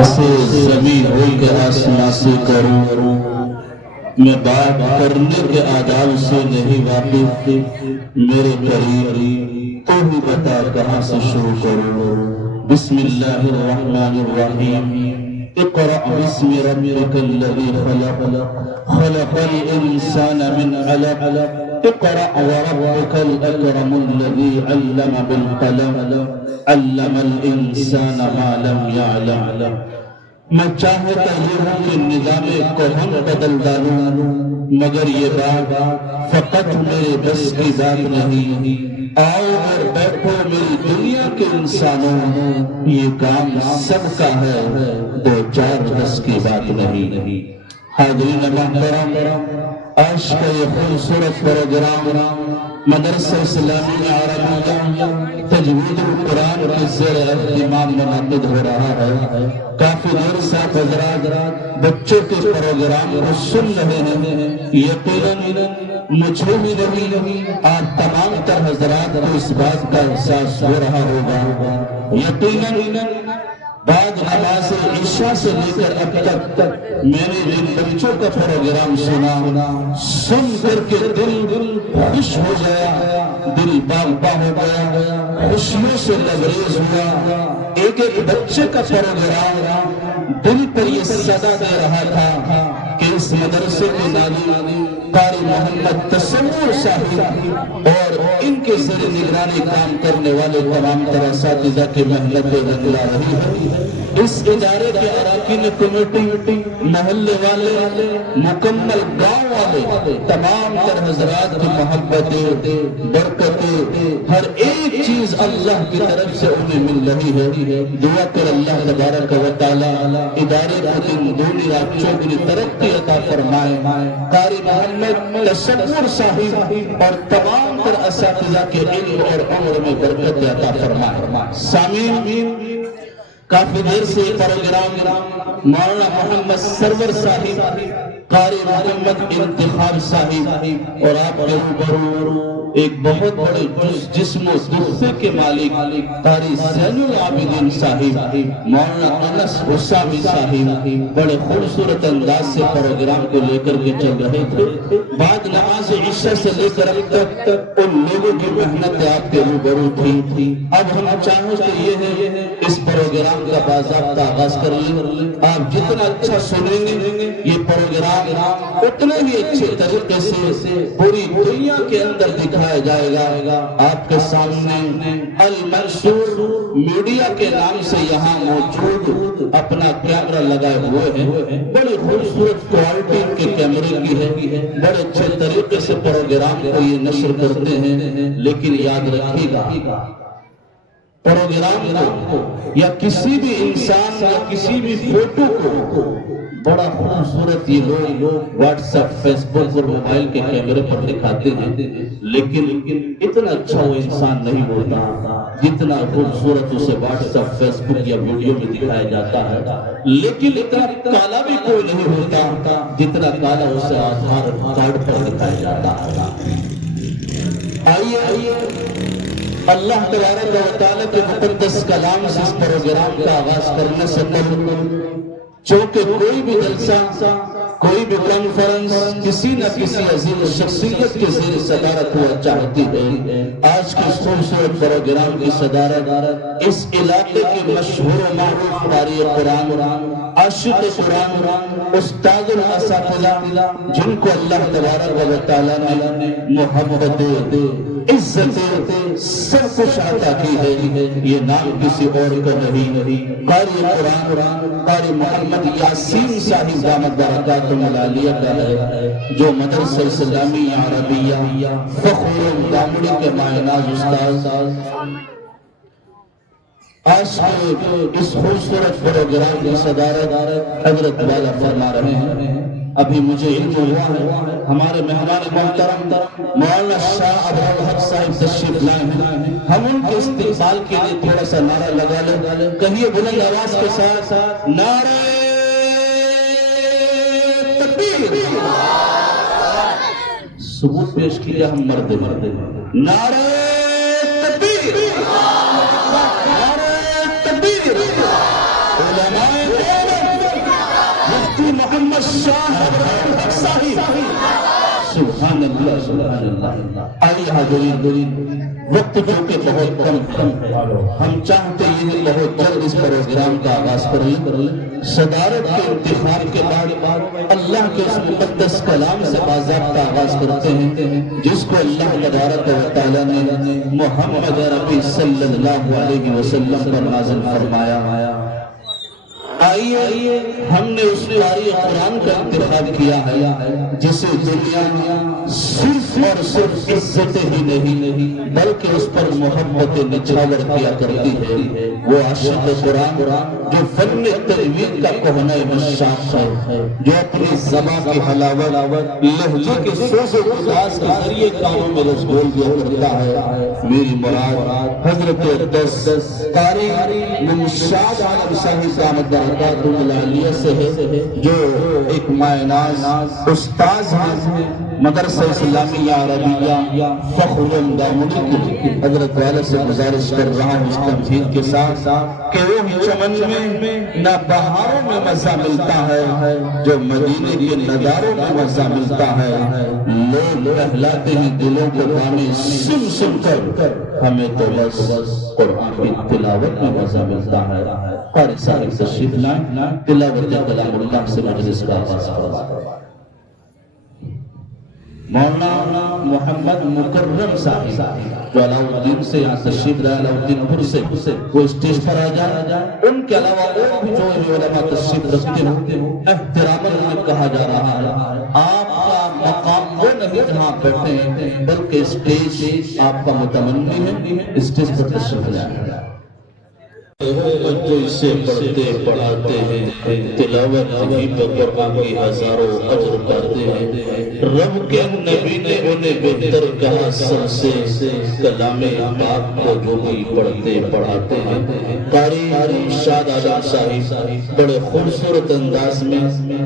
ایسے زمین ہو کے آسمان سے کروں، میں بات کرنے کے آداب سے نہیں واقف، میرے قریب تو ہی بتا کہاں سے شروع کروں۔ بسم اللہ الرحمن الرحیم، اقرأ باسم ربک الذی خلق، خلق الانسان من علق، اقرأ وربک الاکرم الذی علم بالقلم، علم الانسان ما لم یعلم۔ میں چاہتا یہ ہوں کہ نظام کون بدل ڈالوں، مگر یہ بات فقط میرے بس کی بات نہیں۔ آؤ اور بیٹھو میری دنیا کے انسانوں، یہ کام سب کا ہے، دو چار دس کی بات نہیں۔ حاضرین محترم، آج کا یہ خوبصورت پروگرام مدرسہ اسلامی عربیہ تجوید القرآن کے زیر اہتمام منعقد ہو رہا ہے۔ کافی دیر سے آپ حضرات بچوں کے پروگرام کو سن رہے ہیں، یقیناً مجھے بھی نہیں، آپ تمام تر حضرات کو اس بات کا احساس ہو رہا ہوگا۔ یقیناً بعد نماز عشاء سے لے کر اب تک میں نے جن بچوں کا پروگرام سن کر کے دل خوش ہو گیا، دل باغباں ہو گیا، خوشیوں سے لبریز ہوا۔ ایک ایک بچے کا پروگرام دل پر یہ صدا دے رہا تھا کہ اس مدرسے کے ناظرین قاری محمد تصور صاحب اور ان کے زیر نگرانی کام کرنے والے تمام تر اساتذہ کی محنت رنگلا رہی ہے۔ اس ادارے کے اراکین کمیٹی، محلے والے، مکمل گاؤں والے، تمام تر حضرات کی محبتیں، برکتیں، ہر ایک چیز اللہ کی طرف سے انہیں مل رہی ہے۔ دعا کر اللہ تبارک و تعالی ادارے کو دن دنیا چوگنی ترقی عطا فرمائے۔ قاری محمد تصور صاحب اور تمام تر اساتذہ کے علم اور عمر میں برکت عطا فرمائے۔ سامعین، کافی دیر سے پروگرام مولانا محمد سرور صاحب، قاری محمد انتخاب صاحب اور آپ کے روبرو ایک بہت بڑے جسم و دخے کے مالک قاری زین العابدین صاحب، مولانا انس حسامی صاحب بڑے خوبصورت انداز سے پروگرام کو لے کر کے چل رہے تھے۔ بعد نماز عشاء سے لے کر اب تک ان لوگوں کی محنت آپ کے روبرو تھی۔ اب ہم چاہوں کہ یہ ہے اس پروگرام کا باضابطہ آغاز کر لیں۔ آپ جتنا اچھا سنیں گے یہ پروگرام اتنے ہی اچھے طریقے سے پوری دنیا کے اندر دکھایا جائے گا۔ آپ کے سامنے المنصور میڈیا کے نام سے یہاں موجود اپنا کیمرہ لگائے ہوئے ہیں، بڑی خوبصورت کوالٹی کے کیمرے کی ہے، بڑے اچھے طریقے سے پروگرام کو یہ نشر کرتے ہیں۔ لیکن یاد رکھیے گا، پروگرام کو یا کسی بھی انسان یا کسی بھی فوٹو کو بڑا خوبصورت یہ لوگ واٹس ایپ، فیس بک اور موبائل کے کیمرے پر دکھاتے ہیں، لیکن اتنا اچھا وہ انسان نہیں ہوتا جتنا خوبصورت اسے واٹس ایپ، فیس بک یا ویڈیو میں دکھایا جاتا ہے۔ لیکن اتنا کالا بھی کوئی نہیں ہوتا جتنا کالا اسے آدھار کارڈ پر دکھایا جاتا ہے۔ آئیے اللہ تبارک و تعالیٰ کے مقدس کلام سے اس پروگرام کا آغاز کرنے سے پہلے، چونکہ کوئی بھی جلسہ، کوئی بھی کانفرنس کسی نہ کسی عظیم شخصیت کے زیر صدارت ہوا چاہتی ہے۔ آج کے خوبصورت پروگرام کی صدارت اس علاقے کی مشہور و معروف قاری قرآن، عاشق قرآن، استاد الاساتذہ، جن کو اللہ تبارک و تعالیٰ نے محبت، عزت، سب کچھ عطا کی ہے، یہ نام کسی اور کا نہیں، قاری قرآن قاری محمد یاسین صاحب دامت برکاتہم العالیہ کا ہے، جو مدرسہ اسلامی عربیہ فخر دامڑی کے معناز استاذ آج کے اس خوبصورت پروگرام کی صدارت حضرت والا فرما رہے ہیں۔ ابھی مجھے علم ہوا ہے ہمارے مہمان محترم مولانا شاہ عبدالحق صاحب تشریف لائے ہیں، ہم ان کے استقبال کے لیے تھوڑا سا نعرہ لگا لیں، کہیے بلند آواز کے ساتھ، نعرہ تکبیر، ثبوت پیش کیجئے ہم مرد نعرہ تکبیر، نعرہ تکبیر، علماء مفتی محمد شاہ صاحب، سبحان اللہ سبحان اللہ۔ آئیے حاضرین، وقت چونکہ بہت کم ہے، ہم چاہتے ہیں بہت جلد اس پروگرام کا آغاز کر لیں۔ صدارت کے انتخاب کے بعد اللہ کے اس مقدس کلام سے باضابطہ آغاز کرتے ہیں جس کو اللہ تبارک و تعالیٰ نے محمد عربی صلی اللہ علیہ وسلم پر نازل فرمایا۔ آئیے ہم نے اس قاری قرآن کا انتخاب کیا ہے جسے دنیا صرف اور صرف عزت ہی نہیں بلکہ اس پر محبت نچھاور کیا کرتی ہے، وہ عاشق قرآن جو فن تجوید کا کہنہ مشاق ہے، جو اپنی زبان کی حلاوت لہجے کے سوز و گداز کے ذریعے کانوں میں رسول دیا کرتا ہے۔ میری مراد حضرت اقدس قاری ممشاد عالم صاحب دامت برکاتہ العالیہ سے ہے، جو ایک مائناز استاذ ہیں مدرسہ اسلامیہ عربیہ فخر دامنی کی۔ حضرت والا سے گزارش کر رہا ہوں اس تمہید کے ساتھ کہ وہ چمن میں نہ بہاروں میں مزہ ملتا ہے جو مدینے کے نظاروں میں مزہ ملتا ہے۔ لوگ بہلاتے ہیں دلوں کو گانے سن سن کر، ہمیں تو بس قرآن کی تلاوت میں مزہ ملتا ہے۔ قاری صاحب تشریف لائیں، تلاوت کلام اللہ سے مجلس کا آغاز فرمائیں۔ مولانا محمد مکرم صاحب جو علاؤ الدین سے یہاں تشریف لائے، علاؤ الدین پور سے، وہ اسٹیج پر آ جائے۔ ان کے علاوہ اور بھی جو علماء تشریف رکھتے ہوں، احترام کہا جا رہا ہے، آپ کا مقام وہ نہیں جہاں بیٹھے ہیں بلکہ اسٹیج آپ کا متمنی ہے، اسٹیج پر تشریف لائے۔ جو اسے پڑھتے پڑھاتے ہیں، تلاوت قرآن کی ہزاروں اجر پاتے ہیں۔ رب کے نبی نے انہیں بہتر کہا سب سے، کلام پاک کو جو بھی پڑھتے پڑھاتے ہیں۔ قاری شاد عالم صاحب بڑے خوبصورت انداز میں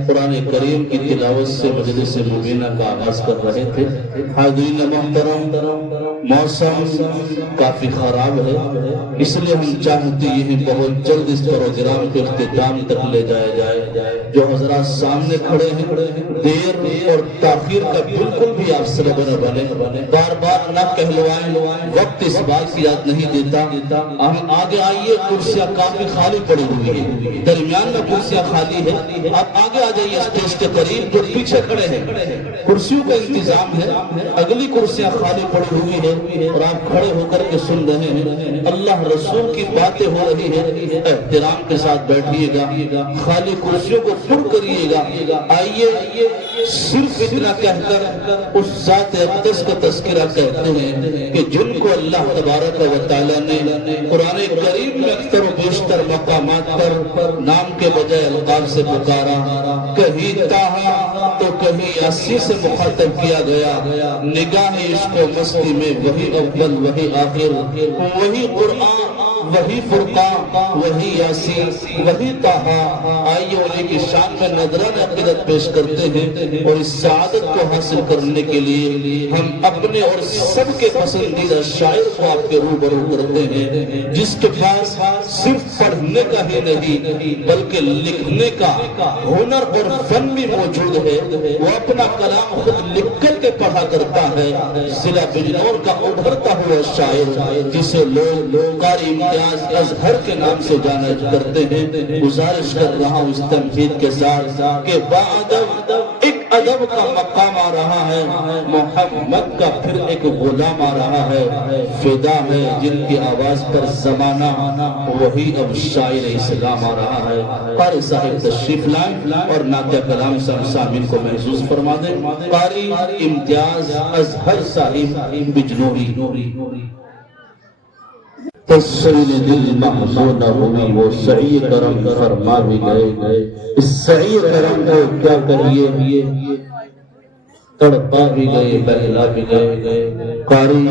قرآن کریم کی تلاوت سے مجلس مبینہ کا آغاز کر رہے تھے۔ حاضرین محترم، موسم کافی خراب ہے، اس لیے ہم چاہتے ہیں بہت جلد اس پروگرام کے اختتام تک لے جایا جائے۔ جو حضرات سامنے کھڑے ہیں، دیر اور تاخیر کا بالکل بھی آپ سبب نہ بنے، بار بار نہ کہلوائیں، وقت اس بات کی یاد نہیں دیتا۔ ہم آگے آئیے، کرسیاں کافی خالی پڑی ہوئی ہیں، درمیان میں کرسیاں خالی ہیں، آپ آگے آ جائیے اسٹیج کے قریب۔ جو پیچھے کھڑے ہیں کرسیوں کا انتظام ہے، اگلی کرسیاں خالی پڑی ہوئی ہیں اور آپ کھڑے ہو کر کے سن رہے ہیں، اللہ رسول کی باتیں ہو رہی ہیں۔ احترام کے ساتھ بیٹھیے گا، خالی کرسیوں کو پر کریے گا۔ آئیے صرف اتنا کہہ کر اس ذات اقدس کا تذکرہ کہتے ہیں کہ جن کو اللہ تبارک و تعالیٰ نے قرآن کریم میں اکثر و بیشتر مقامات پر نام کے بجائے القاب سے پکارا، کہیں تاہا تو کہیں یاسی سے مخاطب کیا گیا۔ نگاہ عشق و مستی میں وہی اول وہی آخر، وہی قرآن وہی فرقان وہی یاسین وہی طہا۔ آئیے انہیں کی شان میں نذرانہ عقیدت پیش کرتے ہیں اور اس سعادت کو حاصل کرنے کے لیے ہم اپنے اور سب کے پسندیدہ شاعر کو آپ کے روبرو کرتے ہیں، جس کے پاس صرف پڑھنے کا ہی نہیں بلکہ لکھنے کا ہنر اور فن بھی موجود ہے۔ وہ اپنا کلام خود لکھ کر کے پڑھا کرتا ہے، ضلع بجنور کا ابھرتا ہوا شاعر جسے لوگ قاری اظہر کے نام سے جانا کرتے ہیں۔ گزارش کر رہا ہوں اس تمہید کے ساتھ کہ باادب ایک ادب کا مقام آ رہا ہے، محمد کا پھر ایک غلام آ رہا ہے، فدا ہے جن کی آواز پر زمانہ، وہی اب شاعر اسلام آ رہا ہے۔ قاری صاحب تشریف لائیں اور نعت کلام سے سامعین کو محسوس فرما دیں۔ قاری امتیاز اظہر صاحب بجنوری۔ تسل دل محزونہ ہوئی، وہ سعی کرم فرما بھی گئے، اس سعی کرم کو کیا کریے، تڑپا بھی گئے بہلا بھی گئے۔ قاری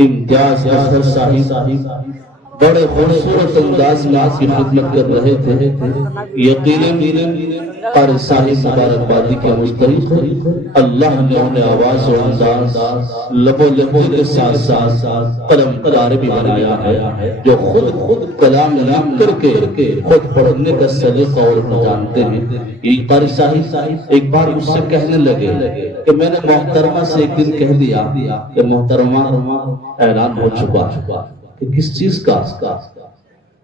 امتیاز اظہر صاحب بڑے خوبصورت انداز میں آپ کی خدمت کر رہے تھے. یقیناً قاری صاحب مبارکبادی کے مستحق ہیں. اللہ نے انہیں آواز و انداز لب و لہجے کے ساتھ ساتھ قلم کار بھی بنایا ہے جو خود کلام لکھ کر کے خود پڑھنے کا سلیقہ اور جانتے ہیں. یہ قاری صاحب ایک بار مجھ سے کہنے لگے کہ میں نے محترمہ سے ایک دن کہہ دیا کہ محترمہ اعلان ہو چکا کہ کس چیز کا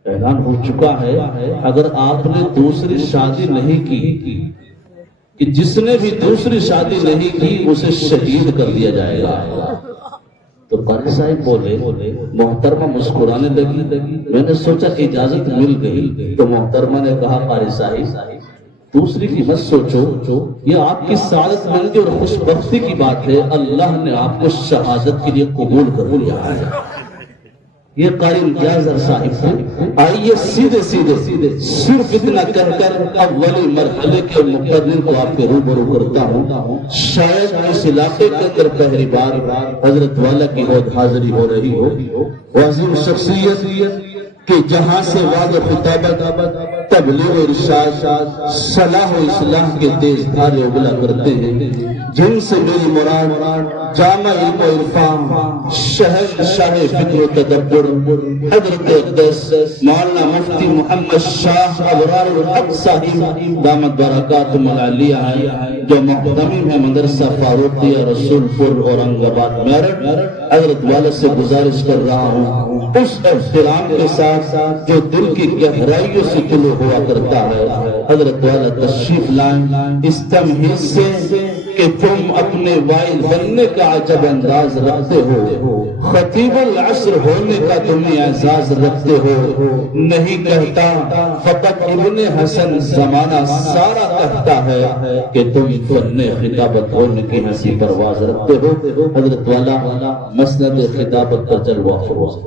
اعلان ہو چکا ہے اگر آپ نے دوسری شادی نہیں کی کہ جس نے بھی دوسری شادی نہیں کی اسے شہید کر دیا جائے گا. تو قاری صاحب بولے محترمہ مسکرانے لگی. میں نے سوچا اجازت مل گئی تو محترمہ نے کہا قاری صاحب دوسری کی مت سوچو، یہ آپ کی سعادت مندی اور خوش بختی کی بات ہے. اللہ نے آپ کو شہادت کے لیے قبول کر لیا ہے. یہ قاری امتیاز صاحب ہیں. آئیے سیدھے صرف اتنا کہہ کر اولی مرحلے کے مقرر کو آپ کے روبرو کرتا ہوں. شاید اس علاقے کے اندر پہلی بار حضرت والا کی حاضری ہو رہی ہو. عظیم شخصیت کہ جہاں سے وعد و خطابت تبلیغ و ارشاد صلاح و اصلاح کے تیز دھارے اگلا کرتے ہیں، جن سے میری مراد جامع علم و عرفان شہنشاہ فکر و تدبر حضرت اقدس مولانا مفتی محمد شاہ ابرار الحق صاحب دامت برکاتہم العالیہ ہیں جو محتمم ہے مدرسہ فاروقیہ رسول پور اورنگ آباد میرٹھ. حضرت والا سے گزارش کر رہا ہوں اس احترام کے ساتھ جو دل کی گہرائیوں سے طلوع ہوا کرتا ہے حضرت والا تشریف لائیں اس تمہید سے کہ تم اپنے وائل بننے کا عجب انداز رکھتے ہو، خطیب العصر ہونے کا تمہیں اعزاز رکھتے ہو. نہیں کہتا فقط ابن حسن زمانہ سارا کہتا ہے کہ تم فن خطابت ہونے کی ہنسی پرواز رکھتے ہو. حضرت والا مسند خطابت کا جلوہ فروز.